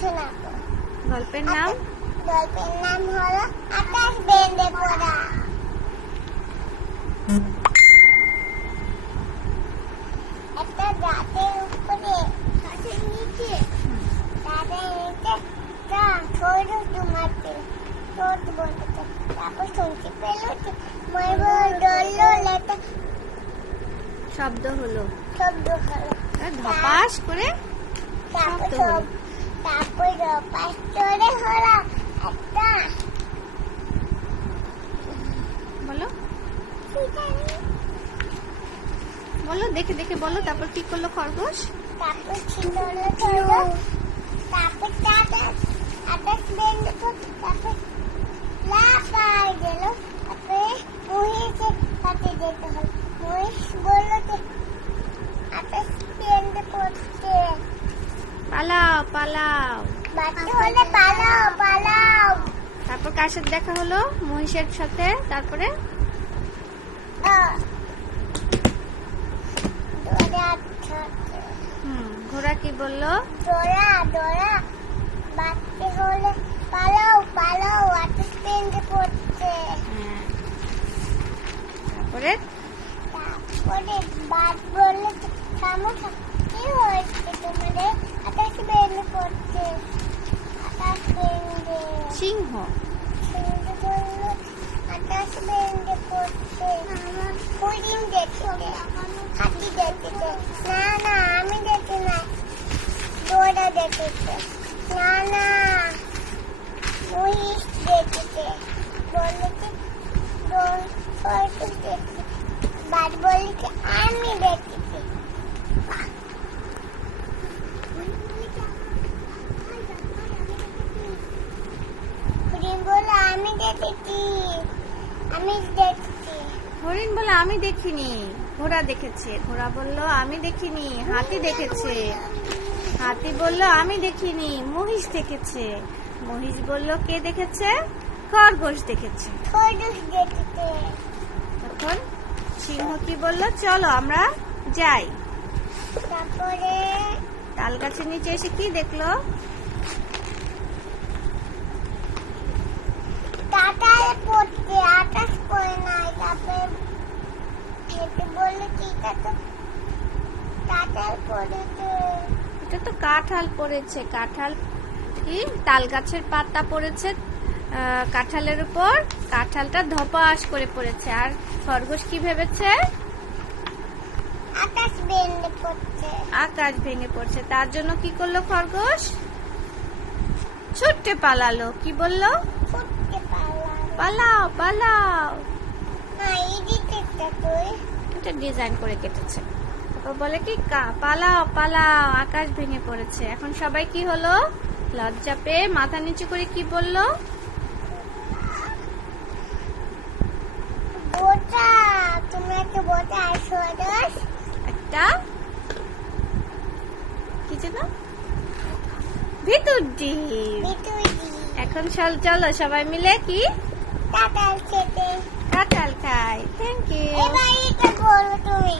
শোনা গল্পের নাম? গল্পের নাম হলো আকাশ বেঁধে পড়া। একটা গাছের উপরে গাছের নিচে গাছের নিচে একটা ছোট ডুমাতে ছোট বলতে তারপর শুনতে পেল ময়ূর ডললো শব্দ হলো। শব্দ হলো। ধপাস করে শব্দ হলো। তারপর পাশ চড়ে হলো একটা। বলো। বলো দেখে দেখে বলো তারপর কি করল খরগোশ? তারপর ছিল তারপর তারপর লাফায় গেল তারপরে মহিষের কাছে যেতে হলো মহিষ বলল যে আকাশ বেঁধে পড়ছে পালাও। বাচ্চা হলে পালাও পালাও। তারপর কার সাথে দেখা হলো? মহিষের সাথে। তারপরে? ঘোড়া কি বলল? দৌড়া দৌড়া বাচ্চা হলে পালাও পালাও আকাশ পড়ছে তারপরে? তারপরে বাদ বললে সমস্যা কি হয়েছে তোমাদের? আকাশ বেঁধে পড়ছে আকাশ বেঁধে সিংহ সিন্ধু বলল আকাশ বেঁধে পড়ছে হরিণ দেখতে হাতি দেখতে না না আমি দেখি না দেখেছে না না মহিষ দেখতে বলেছে দেখতে বাদ বলেছে আমি দেখেছি হরিণ বলল আমি দেখেছি। আমি দেখেছি। হরিণ বলে আমি দেখিনি। ঘোড়া দেখেছে। ঘোড়া বলল আমি দেখিনি। হাতি দেখেছে। হাতি বলল আমি দেখিনি। মহিষ দেখেছে। মহিষ বলল কে দেখেছে? খরগোশ দেখেছে। তখন সিংহ কি বলল চলো আমরা যাই। তারপরে তাল গাছের নিচে এসে কি দেখল টাটায় পড়ছে আকাশ পড়ে নাই তারপরে বললে পড়েছে। এটা তো কাঁঠাল পড়েছে কাঁঠাল কি? তাল গাছের পাতা পড়েছে কাঁঠালের উপর কাঁঠালটা ধপাস করে পড়েছে। আর খরগোশ কি ভেবেছে? আকাশ বেঁধে পড়ছে। আকাশ ভেঙে পড়ছে। তার জন্য কি করল খরগোশ? ছুটতে পালালো। কি বলল? পালাও পালাও। এটা ডিজাইন করে কেটেছে। তারপর বলে কি কা- পালাও পালাও আকাশ ভেঙে পড়েছে। এখন সবাই কি হলো? লজ্জা পেয়ে মাথা নিচু করে কি বলল? তুমি একটা কি যেন? ভিতর ডিম। এখন চল চলো সবাই মিলে কি? টাটা খেতে। কাঁঠাল খাই থ্যাংক ইউ